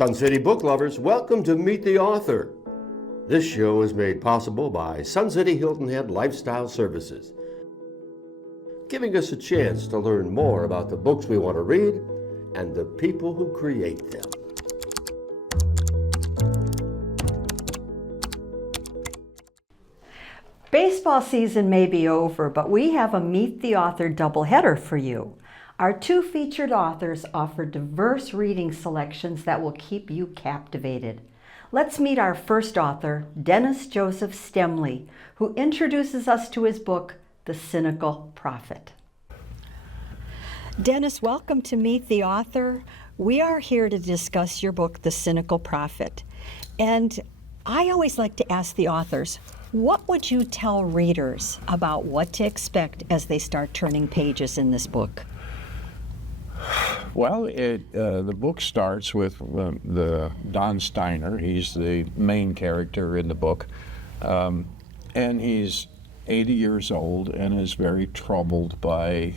Sun City book lovers, welcome to Meet the Author. This show is made possible by Sun City Hilton Head Lifestyle Services, giving us a chance to learn more about the books we want to read and the people who create them. Baseball season may be over, but we have a Meet the Author doubleheader for you. Our two featured authors offer diverse reading selections that will keep you captivated. Let's meet our first author, Denis Joseph Stemmle, who introduces us to his book, The Cynical Prophet. Denis, welcome to Meet the Author. We are here to discuss your book, The Cynical Prophet. And I always like to ask the authors, what would you tell readers about what to expect as they start turning pages in this book? Well, the book starts with the Don Steiner. He's the main character in the book, and he's 80 years old and is very troubled by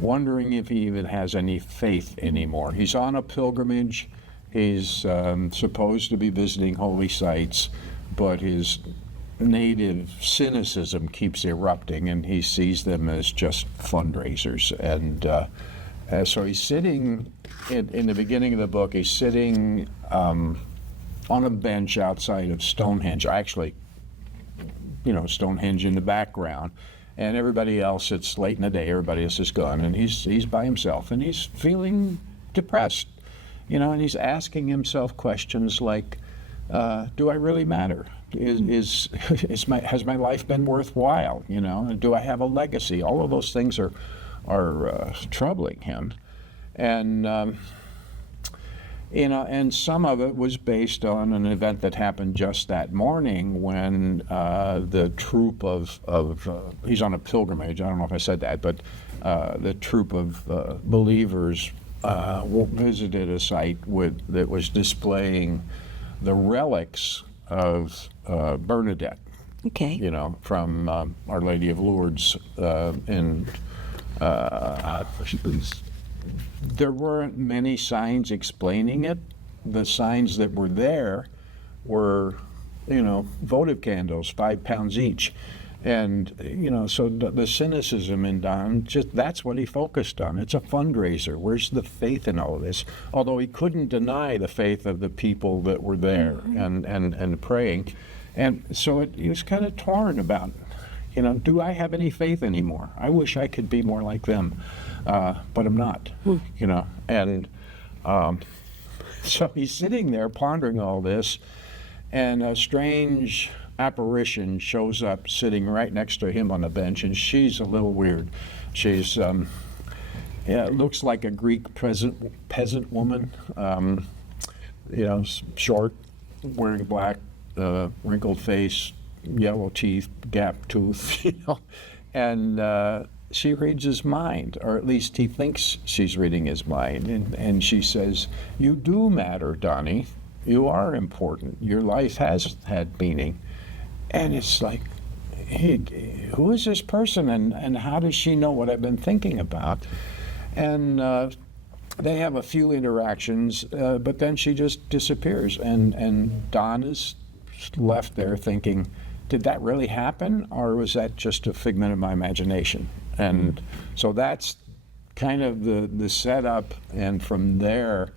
wondering if he even has any faith anymore. He's on a pilgrimage. He's supposed to be visiting holy sites, but his native cynicism keeps erupting, and he sees them as just fundraisers. And so he's sitting, in the beginning of the book, he's sitting on a bench outside of Stonehenge. Actually, Stonehenge in the background. And everybody else, it's late in the day, everybody else is gone, and he's by himself, and he's feeling depressed, and he's asking himself questions like, do I really matter? Has my life been worthwhile? Do I have a legacy? All of those things are troubling him, and and some of it was based on an event that happened just that morning when the troop of he's on a pilgrimage. I don't know if I said that, but the troop of believers visited a site that was displaying the relics of Bernadette, okay, from Our Lady of Lourdes, and there weren't many signs explaining it. The signs that were there were, votive candles, 5 pounds each. And, so the cynicism in Don, that's what he focused on. It's a fundraiser. Where's the faith in all of this? Although he couldn't deny the faith of the people that were there and praying. And so he was kind of torn about, do I have any faith anymore? I wish I could be more like them, but I'm not, And so he's sitting there pondering all this, and a strange apparition shows up sitting right next to him on the bench, and she's a little weird. She's looks like a Greek peasant woman, short, wearing black, wrinkled face, yellow teeth, gap tooth, and she reads his mind, or at least he thinks she's reading his mind, and she says, "You do matter, Donnie. You are important. Your life has had meaning." And it's like, hey, who is this person, and how does she know what I've been thinking about? And they have a few interactions, but then she just disappears, and Don is left there thinking, did that really happen, or was that just a figment of my imagination? And so that's kind of the setup, and from there,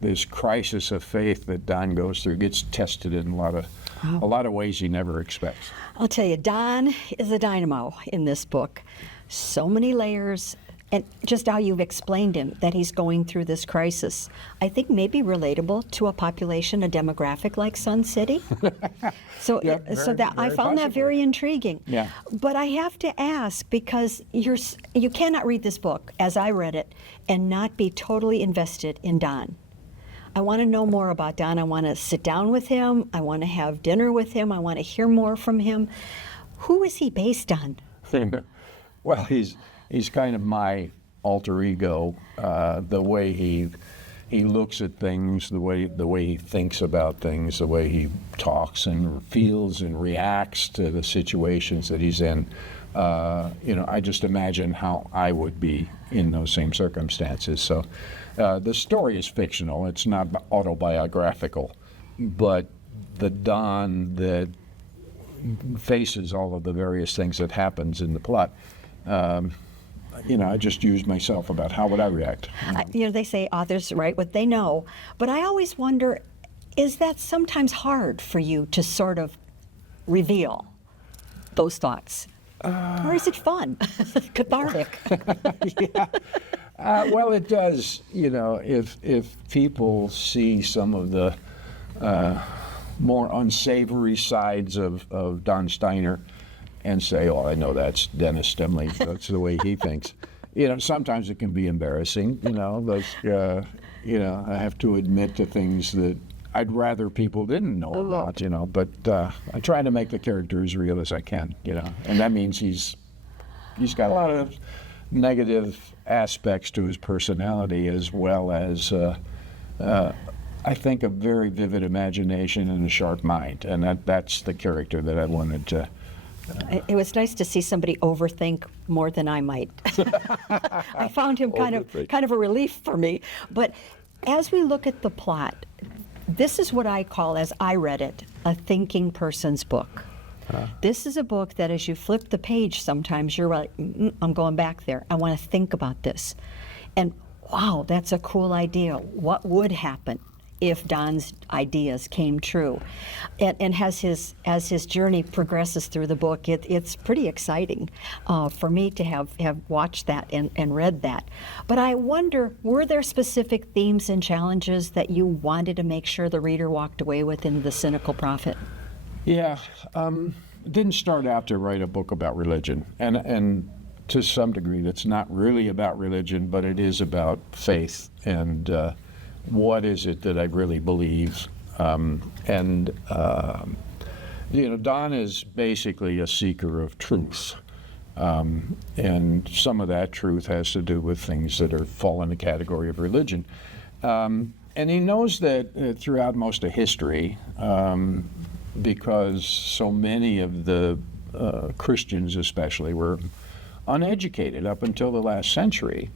this crisis of faith that Don goes through gets tested in a lot of ways he never expects. I'll tell you, Don is a dynamo in this book. So many layers, and just how you've explained him, that he's going through this crisis, I think may be relatable to a population, a demographic like Sun City. So, I found that very intriguing. Yeah. But I have to ask, because you cannot read this book, as I read it, and not be totally invested in Don. I want to know more about Don. I want to sit down with him. I want to have dinner with him. I want to hear more from him. Who is he based on? Well, he's kind of my alter ego. The way he looks at things, the way he thinks about things, the way he talks and feels and reacts to the situations that he's in. I just imagine how I would be in those same circumstances. So the story is fictional. It's not autobiographical, but the Don that faces all of the various things that happens in the plot, I just used myself about how would I react. They say authors write what they know, but I always wonder, is that sometimes hard for you to sort of reveal those thoughts? Or is it fun, cathartic? Yeah. Well, it does. If people see some of the more unsavory sides of Don Steiner and say, "Oh, I know that's Dennis Stemmle. That's the way he thinks." Sometimes it can be embarrassing. I have to admit to things that I'd rather people didn't know about. But I try to make the character as real as I can. And that means he's got a lot of negative aspects to his personality, as well as I think a very vivid imagination and a sharp mind, and that's the character that I wanted to. It was nice to see somebody overthink more than I might. I found him kind of a relief for me. But as we look at the plot, this is what I call, as I read it, a thinking person's book. This is a book that as you flip the page, sometimes you're like, I'm going back there. I want to think about this. And wow, that's a cool idea. What would happen if Don's ideas came true? And as his journey progresses through the book, it's pretty exciting for me to have watched that and read that. But I wonder, were there specific themes and challenges that you wanted to make sure the reader walked away with in The Cynical Prophet? Yeah, didn't start out to write a book about religion, and to some degree that's not really about religion, but it is about faith and what is it that I really believe. Don is basically a seeker of truth, and some of that truth has to do with things that fall in the category of religion. And he knows that throughout most of history, because so many of the Christians especially were uneducated up until the last century,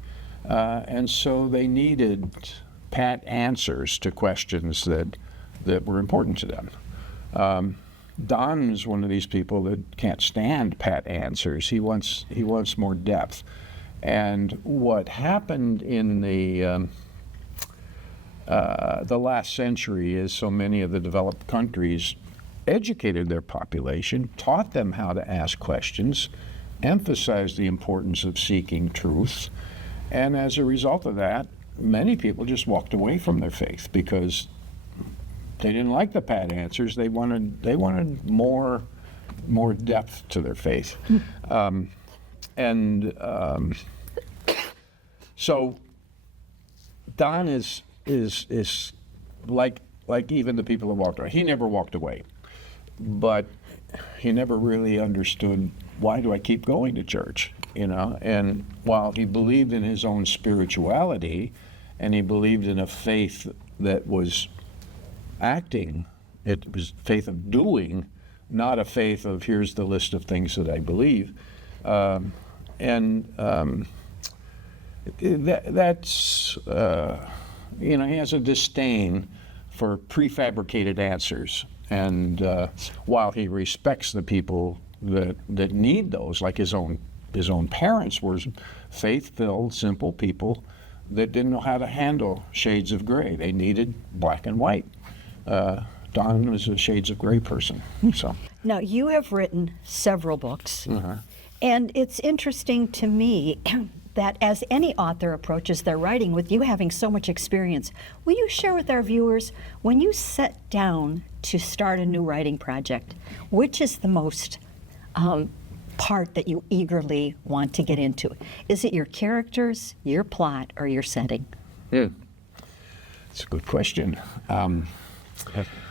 and so they needed pat answers to questions that were important to them. Don is one of these people that can't stand pat answers. He wants more depth. And what happened in the last century is so many of the developed countries educated their population, taught them how to ask questions, emphasized the importance of seeking truth, and as a result of that, many people just walked away from their faith because they didn't like the pat answers. They wanted more depth to their faith, so Don is like even the people who walked away. He never walked away, but he never really understood, why do I keep going to church? And while he believed in his own spirituality, and he believed in a faith that was acting, it was faith of doing, not a faith of here's the list of things that I believe. That's he has a disdain for prefabricated answers, and while he respects the people that need those, like his own parents were faith-filled, simple people that didn't know how to handle shades of gray. They needed black and white. Don was a shades of gray person. So now you have written several books, and it's interesting to me that as any author approaches their writing, with you having so much experience, will you share with our viewers, when you set down to start a new writing project, which is the most part that you eagerly want to get into? Is it your characters, your plot, or your setting? Yeah, it's a good question.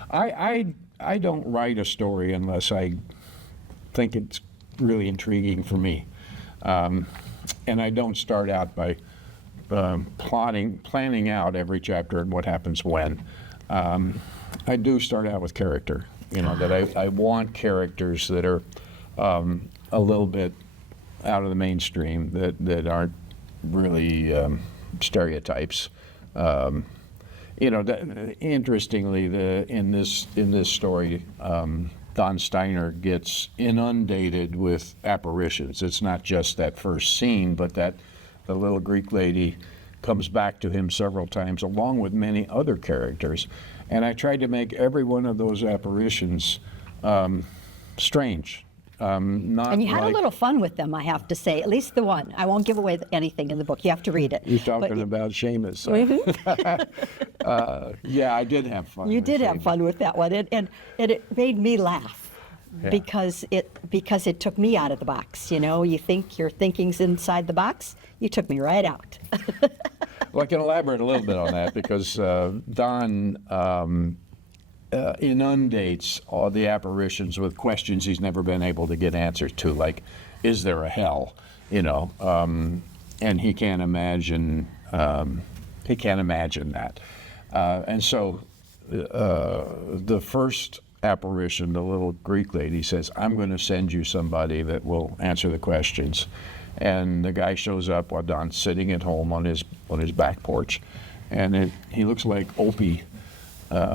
I don't write a story unless I think it's really intriguing for me. And I don't start out by planning out every chapter and what happens when. I do start out with character, that I want characters that are a little bit out of the mainstream that aren't really stereotypes. Interestingly, in this story, Don Steiner gets inundated with apparitions. It's not just that first scene, but that the little Greek lady comes back to him several times, along with many other characters. And I tried to make every one of those apparitions strange. And you had a little fun with them, I have to say, at least the one. I won't give away anything in the book. You have to read it. You're talking about Seamus. Yeah, I did have fun. You with did have Seamus. fun with that one, and it made me laugh Yeah. because it took me out of the box. You know, you think your thinking's inside the box. You took me right out. Well, I can elaborate a little bit on that because Don inundates all the apparitions with questions he's never been able to get answers to, like, is there a hell? And he can't imagine. He can't imagine that. And so the first apparition, the little Greek lady, says, "I'm going to send you somebody that will answer the questions." And the guy shows up while Don's sitting at home on his back porch, and he looks like Opie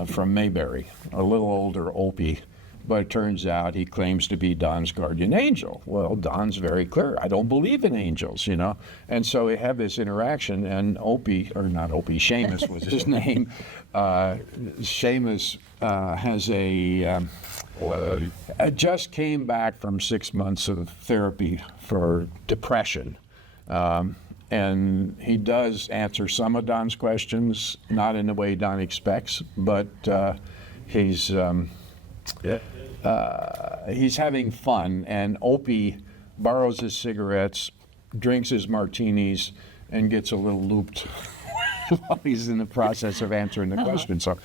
from Mayberry, a little older Opie, but it turns out he claims to be Don's guardian angel. Well, Don's very clear, I don't believe in angels, And so we have this interaction, and Seamus was his name. Seamus just came back from 6 months of therapy for depression. And he does answer some of Don's questions, not in the way Don expects, but he's having fun. And Opie borrows his cigarettes, drinks his martinis, and gets a little looped while he's in the process of answering the question. So,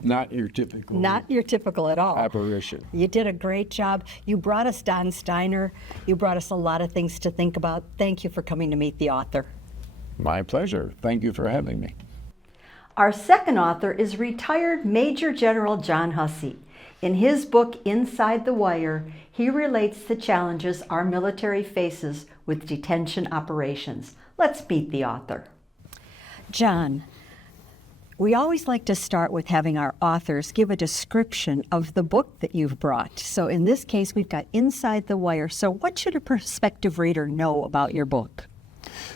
not your typical. Not your typical at all. Apparition. You did a great job. You brought us Don Steiner. You brought us a lot of things to think about. Thank you for coming to meet the author. My pleasure. Thank you for having me. Our second author is retired Major General John Hussey. In his book, Inside the Wire, he relates the challenges our military faces with detention operations. Let's meet the author. John, we always like to start with having our authors give a description of the book that you've brought. So in this case, we've got Inside the Wire. So what should a prospective reader know about your book?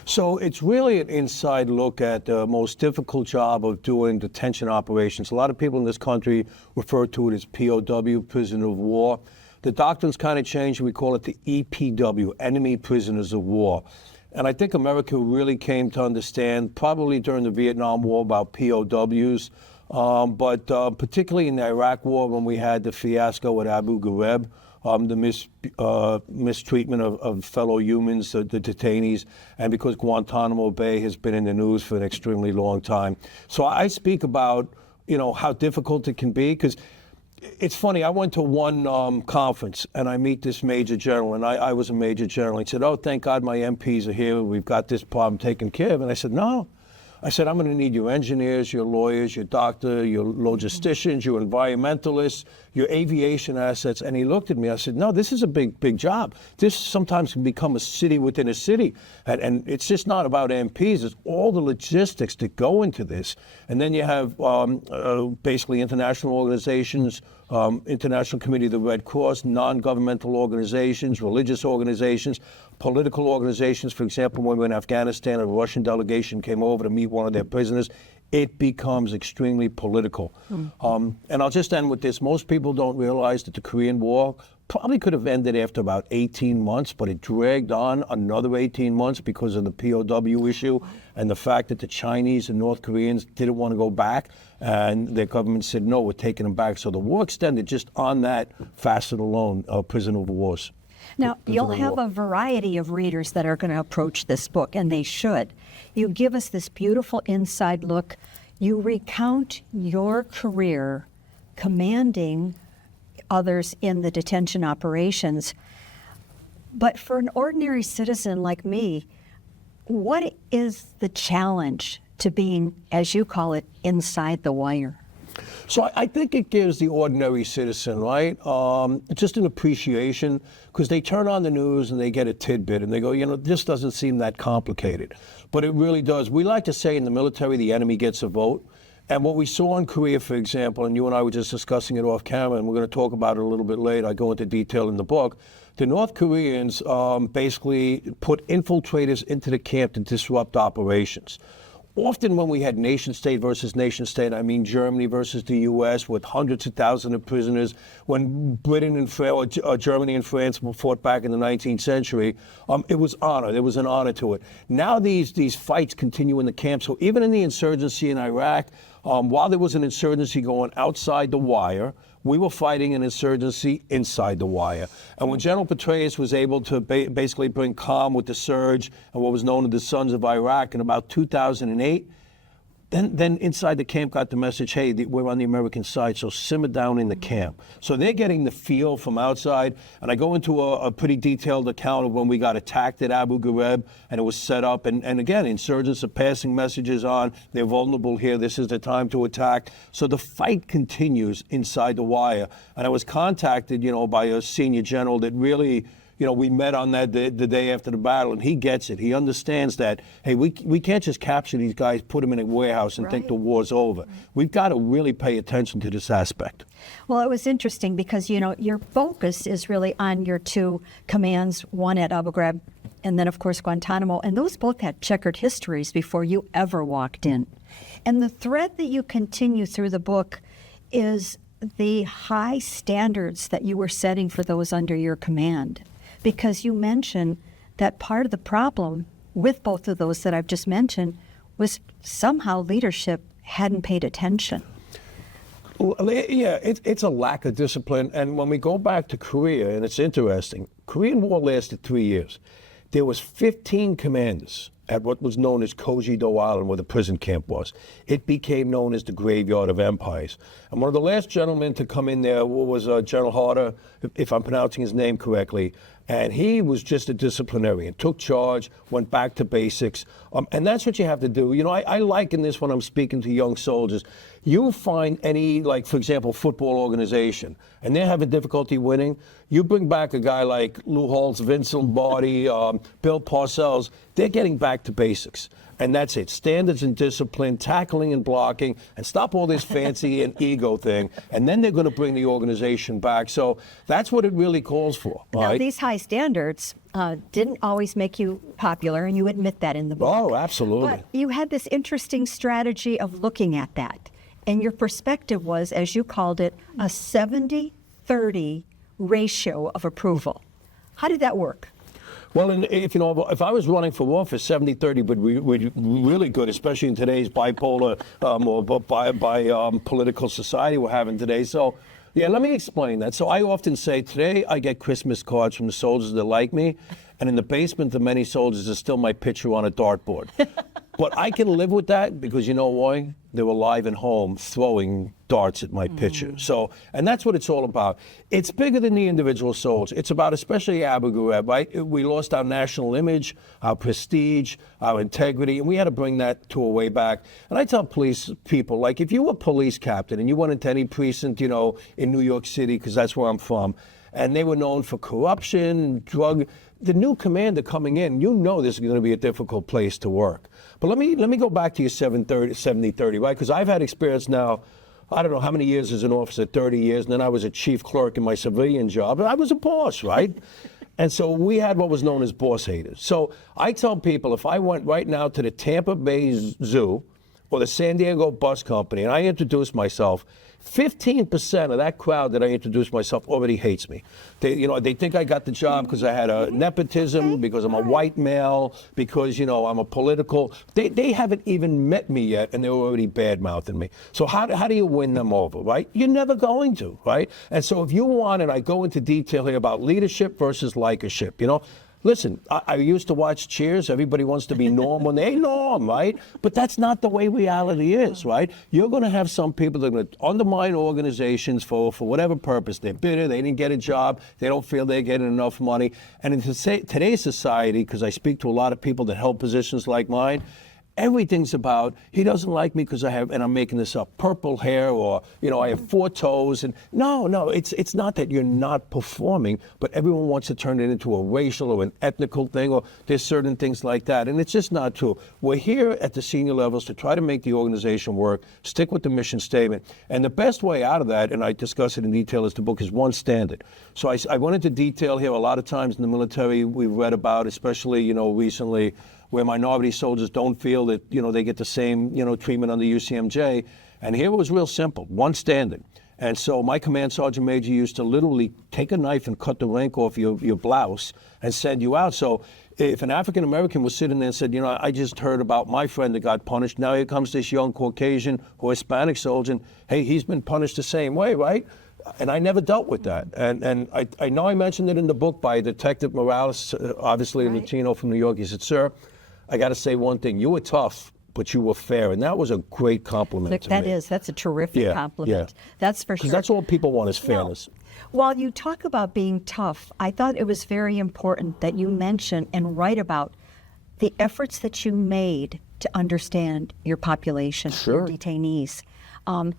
So it's really an inside look at the most difficult job of doing detention operations. A lot of people in this country refer to it as POW, prisoner of war. The doctrine's kind of changed. We call it the EPW, enemy prisoners of war. And I think America really came to understand, probably during the Vietnam War, about POWs, but particularly in the Iraq War when we had the fiasco at Abu Ghraib, the mistreatment of fellow humans, the detainees, and because Guantanamo Bay has been in the news for an extremely long time. So I speak about, how difficult it can be, because it's funny, I went to one conference and I meet this major general, and I was a major general. He said, "Oh, thank God my MPs are here. We've got this problem taken care of." And I said, "No." I said, "I'm going to need your engineers, your lawyers, your doctor, your logisticians, your environmentalists, your aviation assets." And he looked at me. I said, "No, this is a big job. This sometimes can become a city within a city. And it's just not about MPs. It's all the logistics that go into this." And then you have basically international organizations, International Committee of the Red Cross, non-governmental organizations, religious organizations, political organizations. For example, when we were in Afghanistan, a Russian delegation came over to meet one of their prisoners. It becomes extremely political. And I'll just end with this. Most people don't realize that the Korean War probably could have ended after about 18 months, but it dragged on another 18 months because of the POW issue and the fact that the Chinese and North Koreans didn't want to go back, and their government said, "No, we're taking them back." So the war extended just on that facet alone, prisoner of wars. Now, you'll have a variety of readers that are going to approach this book, and they should. You give us this beautiful inside look. You recount your career commanding others in the detention operations. But for an ordinary citizen like me, what is the challenge to being, as you call it, inside the wire? So I think it gives the ordinary citizen, right, just an appreciation, because they turn on the news and they get a tidbit and they go, this doesn't seem that complicated. But it really does. We like to say in the military, the enemy gets a vote. And what we saw in Korea, for example, and you and I were just discussing it off camera, and we're going to talk about it a little bit later. I go into detail in the book. The North Koreans basically put infiltrators into the camp to disrupt operations. Often when we had nation state versus nation state, I mean Germany versus the U.S. with hundreds of thousands of prisoners, when Britain and Germany and France fought back in the 19th century, it was honor. There was an honor to it. Now these fights continue in the camp. So even in the insurgency in Iraq, while there was an insurgency going outside the wire, we were fighting an insurgency inside the wire. And when General Petraeus was able to basically bring calm with the surge and what was known as the Sons of Iraq in about 2008, then inside the camp got the message, hey, we're on the American side, so simmer down in the camp. So they're getting the feel from outside. And I go into a pretty detailed account of when we got attacked at Abu Ghraib and it was set up. And again, insurgents are passing messages on, they're vulnerable here, this is the time to attack. So the fight continues inside the wire. And I was contacted, by a senior general that really, we met on that the day after the battle, and he gets it. He understands that, hey, we can't just capture these guys, put them in a warehouse and think the war's over. We've got to really pay attention to this aspect. Well, it was interesting because, your focus is really on your two commands, one at Abu Ghraib and then, of course, Guantanamo. And those both had checkered histories before you ever walked in. And the thread that you continue through the book is the high standards that you were setting for those under your command. Because you mentioned that part of the problem with both of those that I've just mentioned was somehow leadership hadn't paid attention. Well, yeah, it's a lack of discipline. And when we go back to Korea, and it's interesting, Korean War lasted 3 years. There was 15 commanders at what was known as Kojido Island, where the prison camp was. It became known as the Graveyard of Empires. And one of the last gentlemen to come in there was General Harder, if I'm pronouncing his name correctly. And he was just a disciplinarian, took charge, went back to basics. And that's what you have to do. I liken this when I'm speaking to young soldiers. You find any, like, for example, football organization, and they're having difficulty winning. You bring back a guy like Lou Holtz, Vince Lombardi, Bill Parcells, they're getting back to basics. And that's it. Standards and discipline, tackling and blocking, and stop all this fancy and ego thing. And then they're going to bring the organization back. So that's what it really calls for. Now, right? These high standards didn't always make you popular, and you admit that in the book. Oh, absolutely. But you had this interesting strategy of looking at that. And your perspective was, as you called it, a 70-30 ratio of approval. How did that work? Well, if I was running for office, 70-30 would be really good, especially in today's bipolar or political society we're having today. So, yeah, let me explain that. So I often say, today I get Christmas cards from the soldiers that like me, and in the basement of many soldiers is still my picture on a dartboard. But I can live with that because you know why? They're alive and home throwing darts at my picture. So, and that's what it's all about. It's bigger than the individual soldier. It's about, especially Abu Ghraib, right? We lost our national image, our prestige, our integrity, and we had to bring that to a way back. And I tell police people, like, if you were a police captain and you went into any precinct, in New York City, because that's where I'm from, and they were known for corruption, drug, the new commander coming in, this is going to be a difficult place to work. But let me go back to your 70-30, right? Because I've had experience now, I don't know how many years as an officer, 30 years, and then I was a chief clerk in my civilian job. I was a boss, right? And so we had what was known as boss haters. So I tell people, if I went right now to the Tampa Bay Zoo or the San Diego Bus Company and I introduced myself, 15% of that crowd that I introduced myself already hates me. They think I got the job because I had a nepotism, because I'm a white male, because, I'm a political. They haven't even met me yet, and they're already bad-mouthing me. So how do you win them over, right? You're never going to, right? And so if you want, and I go into detail here about leadership versus likership, listen, I used to watch Cheers. Everybody wants to be Norm when they ain't Norm, right? But that's not the way reality is, right? You're going to have some people that are going to undermine organizations for whatever purpose. They're bitter, they didn't get a job, they don't feel they're getting enough money. And in today's society, because I speak to a lot of people that hold positions like mine, Everything's about, he doesn't like me because I have, and I'm making this up, purple hair, or, I have 4 toes. And no, it's not that you're not performing, but everyone wants to turn it into a racial or an ethnical thing, or there's certain things like that. And it's just not true. We're here at the senior levels to try to make the organization work, stick with the mission statement. And the best way out of that, and I discuss it in detail as the book, is one standard. So I went into detail here. A lot of times in the military we've read about, especially, recently, where minority soldiers don't feel that, they get the same, treatment under UCMJ. And here it was real simple, one standard. And so my command sergeant major used to literally take a knife and cut the rank off your blouse and send you out. So if an African American was sitting there and said, I just heard about my friend that got punished, now here comes this young Caucasian or Hispanic soldier, and hey, he's been punished the same way, right? And I never dealt with that. And I know I mentioned it in the book by Detective Morales, obviously a Latino from New York. He said, sir, I got to say one thing. You were tough, but you were fair. And that was a great compliment Look, to me. that's a terrific compliment. Yeah. That's for sure. Because that's all people want is fairness. While you talk about being tough, I thought it was very important that you mention and write about the efforts that you made to understand your population, your detainees.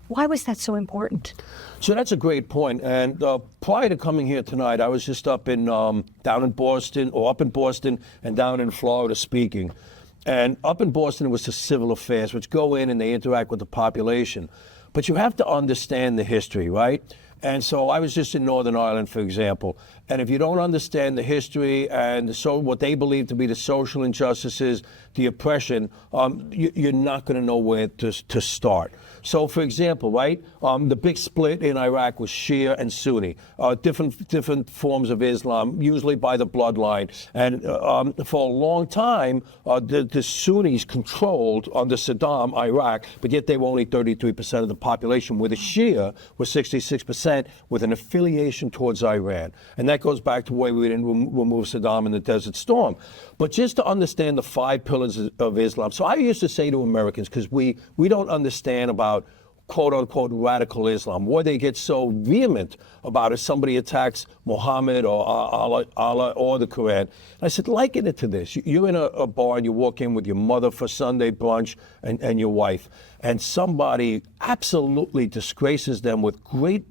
Why was that so important? So that's a great point. And prior to coming here tonight, I was just up in up in Boston and down in Florida speaking. And up in Boston, it was the civil affairs, which go in and they interact with the population. But you have to understand the history, right? And so I was just in Northern Ireland, for example. And if you don't understand the history and what they believe to be the social injustices, the oppression, you're not going to know where to start. So, for example, right, the big split in Iraq was Shia and Sunni, different forms of Islam, usually by the bloodline. And for a long time, the Sunnis controlled under Saddam Iraq, but yet they were only 33% of the population, where the Shia were 66% with an affiliation towards Iran. And that goes back to why we didn't remove Saddam in the Desert Storm. But just to understand the 5 pillars of Islam. So I used to say to Americans, because we don't understand about quote-unquote radical Islam, why they get so vehement about if somebody attacks Muhammad or Allah or the Quran. I said, liken it to this. You're in a bar and you walk in with your mother for Sunday brunch and your wife, and somebody absolutely disgraces them with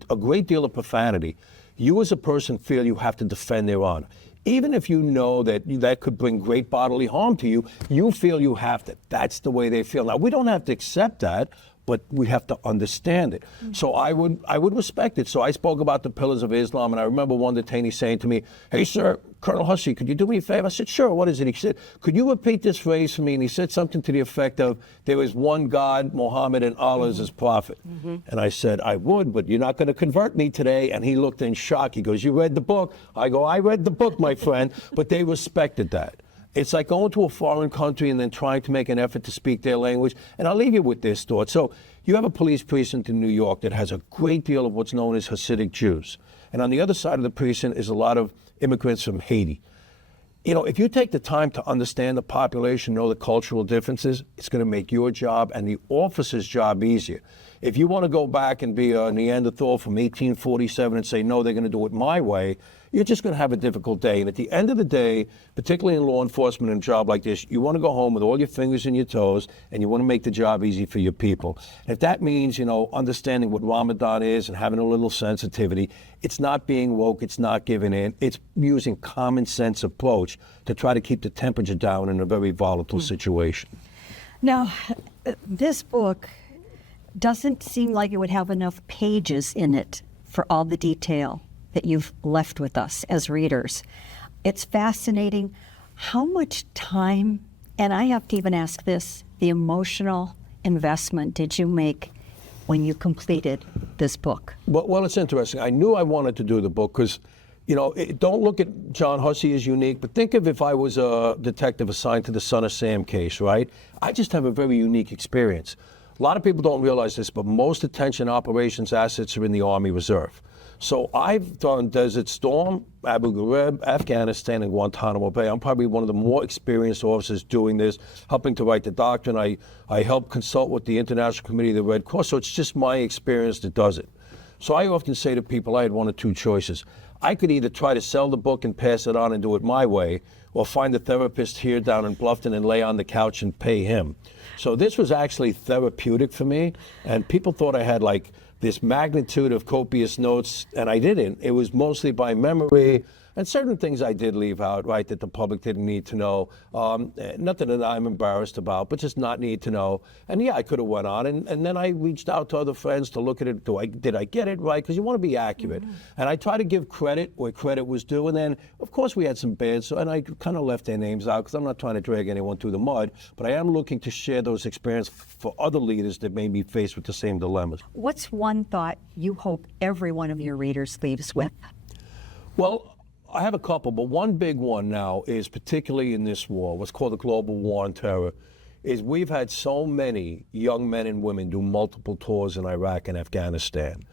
a great deal of profanity. You as a person feel you have to defend their honor. Even if you know that could bring great bodily harm to you, you feel you have to. That's the way they feel. Now, we don't have to accept that, but we have to understand it. So I would respect it. So I spoke about the pillars of Islam, and I remember one detainee saying to me, hey, sir, Colonel Hussey, could you do me a favor? I said, sure, what is it? He said, could you repeat this phrase for me? And he said something to the effect of, there is one God, Muhammad, and Allah is his prophet. And I said, I would, but you're not going to convert me today. And he looked in shock. He goes, you read the book? I go, I read the book, my friend. But they respected that. It's like going to a foreign country and then trying to make an effort to speak their language. And I'll leave you with this thought. So you have a police precinct in New York that has a great deal of what's known as Hasidic Jews. And on the other side of the precinct is a lot of immigrants from Haiti. If you take the time to understand the population, know the cultural differences, it's going to make your job and the officer's job easier. If you want to go back and be a Neanderthal from 1847 and say, no, they're going to do it my way, you're just going to have a difficult day. And at the end of the day, particularly in law enforcement and a job like this, you want to go home with all your fingers and your toes, and you want to make the job easy for your people. And if that means, understanding what Ramadan is and having a little sensitivity, it's not being woke, it's not giving in, it's using common sense approach to try to keep the temperature down in a very volatile situation. Now, this book doesn't seem like it would have enough pages in it for all the detail that you've left with us as readers. It's fascinating. How much time, and I have to even ask this, the emotional investment did you make when you completed this book? Well, it's interesting. I knew I wanted to do the book because, don't look at John Hussey as unique, but think of if I was a detective assigned to the Son of Sam case, right? I just have a very unique experience. A lot of people don't realize this, but most detention operations assets are in the Army Reserve. So I've done Desert Storm, Abu Ghraib, Afghanistan, and Guantanamo Bay. I'm probably one of the more experienced officers doing this, helping to write the doctrine. I help consult with the International Committee of the Red Cross, so it's just my experience that does it. So I often say to people, I had one of two choices. I could either try to sell the book and pass it on and do it my way, or find a therapist here down in Bluffton and lay on the couch and pay him. So this was actually therapeutic for me, and people thought I had like this magnitude of copious notes, and I didn't. It was mostly by memory, and certain things I did leave out, right, that the public didn't need to know. Nothing that I'm embarrassed about, but just not need to know. And yeah, I could have went on, and then I reached out to other friends to look at it. Did I get it right? Because you want to be accurate. And I try to give credit where credit was due. And then, of course, we had some bad, and I kind of left their names out because I'm not trying to drag anyone through the mud, but I am looking to share those experiences for other leaders that may be faced with the same dilemmas. What's one thought you hope every one of your readers leaves with? Well, I have a couple, but one big one now is, particularly in this war, what's called the global war on terror, is we've had so many young men and women do multiple tours in Iraq and Afghanistan.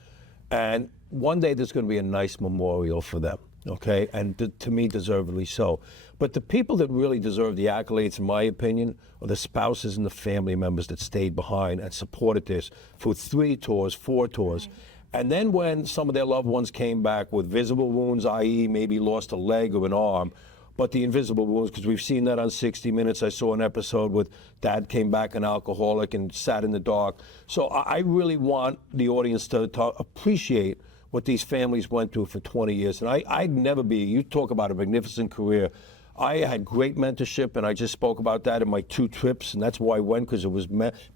And one day there's going to be a nice memorial for them, okay? And to me, deservedly so. But the people that really deserve the accolades, in my opinion, are the spouses and the family members that stayed behind and supported this for 3 tours, 4 tours. And then when some of their loved ones came back with visible wounds, i.e. maybe lost a leg or an arm, but the invisible wounds, because we've seen that on 60 Minutes. I saw an episode with dad came back an alcoholic and sat in the dark. So I really want the audience to appreciate what these families went through for 20 years. And I'd never be, you talk about a magnificent career. I had great mentorship, and I just spoke about that in my 2 trips, and that's why I went, because it was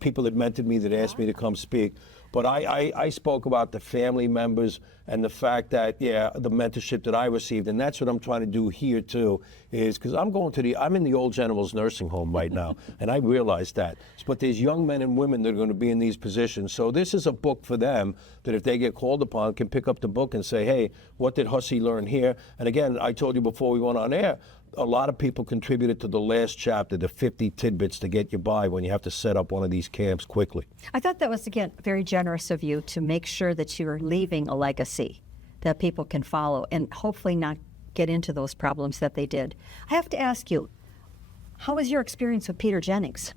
people that mentored me that asked me to come speak. But I spoke about the family members and the fact that, yeah, the mentorship that I received, and that's what I'm trying to do here too, is because I'm in the old General's nursing home right now, and I realize that. But there's young men and women that are going to be in these positions. So this is a book for them that if they get called upon, can pick up the book and say, hey, what did Hussey learn here? And again, I told you before we went on air, a lot of people contributed to the last chapter, the 50 tidbits to get you by when you have to set up one of these camps quickly. I thought that was, again, very generous of you to make sure that you're leaving a legacy that people can follow and hopefully not get into those problems that they did. I have to ask you, how was your experience with Peter Jennings?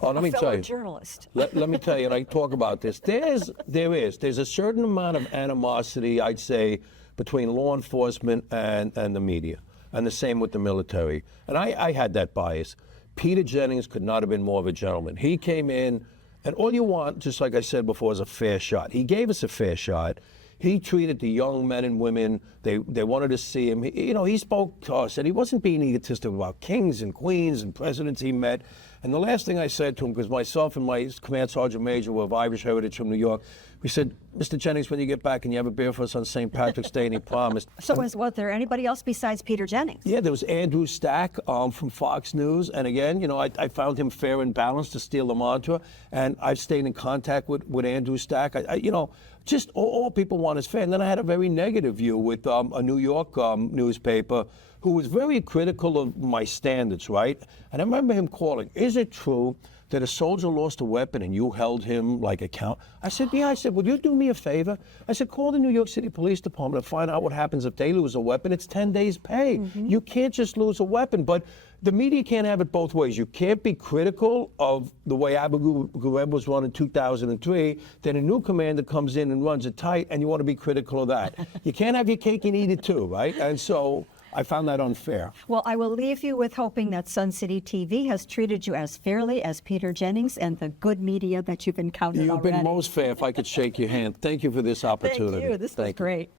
Oh, let me tell you. Journalist. Let me tell you, and I talk about this. There's a certain amount of animosity, I'd say, between law enforcement and the media. And the same with the military. And I had that bias. Peter Jennings could not have been more of a gentleman. He came in, and all you want, just like I said before, is a fair shot. He gave us a fair shot. He treated the young men and women, they wanted to see him. He spoke to us, and he wasn't being egotistic about kings and queens and presidents he met. And the last thing I said to him, because myself and my command sergeant major were of Irish heritage from New York, we said, Mr. Jennings, when you get back, and you have a beer for us on St. Patrick's Day, and he promised. So was there anybody else besides Peter Jennings? Yeah, there was Andrew Stack from Fox News. And again, I found him fair and balanced, to steal the mantra. And I've stayed in contact with Andrew Stack. Just all people want is fair. And then I had a very negative view with a New York newspaper who was very critical of my standards, right? And I remember him calling, is it true that a soldier lost a weapon and you held him like account? I said, yeah. I said, would you do me a favor? I said, call the New York City Police Department and find out what happens if they lose a weapon. It's 10 days pay. You can't just lose a weapon. But the media can't have it both ways. You can't be critical of the way Abu Ghraib was run in 2003, then a new commander comes in and runs it tight, and you want to be critical of that. You can't have your cake and eat it too, right? And so I found that unfair. Well, I will leave you with hoping that Sun City TV has treated you as fairly as Peter Jennings and the good media that you've encountered You've already. been most fair, if I could shake your hand. Thank you for this opportunity. Thank you. This was great.